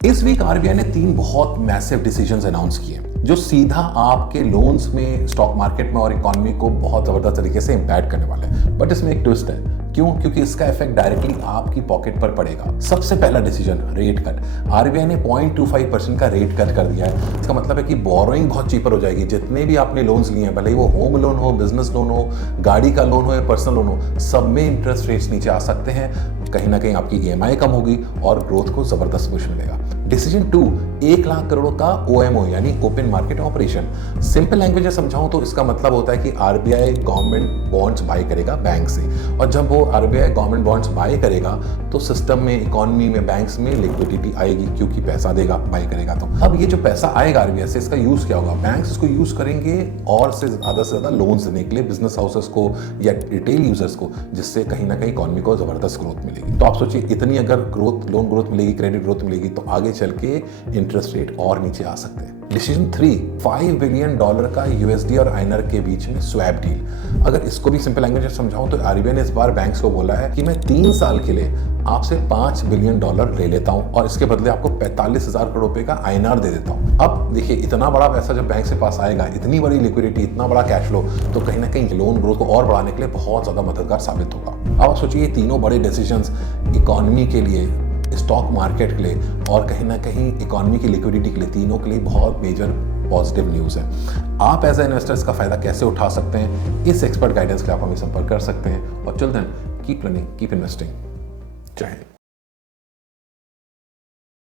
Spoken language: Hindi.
इस वीक आरबीआई ने 3 बहुत मैसिव डिसीजंस अनाउंस किए जो सीधा आपके लोन्स में, स्टॉक मार्केट में और इकोनॉमी को बहुत जबरदस्त तरीके से इंपैक्ट करने वाले हैं। बट इसमें एक ट्विस्ट है। क्यों? क्योंकि इसका इफेक्ट डायरेक्टली आपकी पॉकेट पर पड़ेगा। सबसे पहला डिसीजन, रेट कट। आरबीआई ने 0.25% का रेट कट कर दिया है। इसका मतलब है कि बोरोइंग बहुत चीपर हो जाएगी। जितने भी आपने लोन्स लिए हैं, भले ही वो होम लोन हो, बिजनेस लोन हो, गाड़ी का लोन हो या पर्सनल लोन हो, सब में इंटरेस्ट रेट्स नीचे आ सकते हैं। कहीं ना कहीं आपकी ईएमआई कम होगी और ग्रोथ को जबरदस्त पुश मिलेगा। डिसीजन 2, 1 लाख करोड़ का ओएमओ यानी open market operation. Simple language में समझाऊं तो इसका मतलब होता है कि आरबीआई गवर्नमेंट बॉन्ड्स बाय करेगा बैंक से, और जब वो आरबीआई गवर्नमेंट बॉन्ड्स बाय करेगा तो सिस्टम में, इकोनॉमी में, बैंक्स में लिक्विडिटी आएगी क्योंकि पैसा देगा, बाय करेगा। तो अब ये जो पैसा आएगा आरबीआई से, इसका यूज क्या होगा? बैंक्स इसको यूज करेंगे और से ज्यादा लोन्स देने के लिए बिजनेस हाउसेस को या रिटेल यूजर्स को, जिससे कहीं ना कहीं इकोनॉमी को जबरदस्त ग्रोथ मिलेगी। तो आप सोचिए, इतनी अगर ग्रोथ, लोन ग्रोथ मिलेगी, क्रेडिट ग्रोथ मिलेगी, तो आगे चल के इंटरेस्ट रेट और नीचे आ सकते हैं। डिसीजन 3, $5 बिलियन का यूएसडी और आईएनआर के बीच में स्वैप डील। अगर इसको भी सिंपल लैंग्वेज में समझाऊं तो आरबीआई ने इस बार बैंक्स को बोला है कि मैं 3 साल के लिए आपसे $5 बिलियन ले लेता हूं और इसके बदले आपको 45,000 करोड़ रुपए का आईएनआर दे देता हूं। अब देखिए, इतना बड़ा पैसा जब बैंक से पास आएगा, इतनी बड़ी लिक्विडिटी, इतना बड़ा कैश फ्लो, तो कहीं ना कहीं लोन ग्रोथ को और बढ़ाने के लिए बहुत ज्यादा मददगार साबित होगा। अब आप सोचिए, ये तीनों बड़े डिसीजंस इकोनॉमी के लिए, स्टॉक मार्केट के लिए और कहीं ना कहीं इकोनॉमी की लिक्विडिटी के लिए, तीनों के लिए बहुत मेजर पॉजिटिव न्यूज़ है। आप एज ए इन्वेस्टर इसका फायदा कैसे उठा सकते हैं, इस एक्सपर्ट गाइडेंस के लिए आप हमें संपर्क कर सकते हैं। और chill then, keep learning, keep investing. जय हिंद।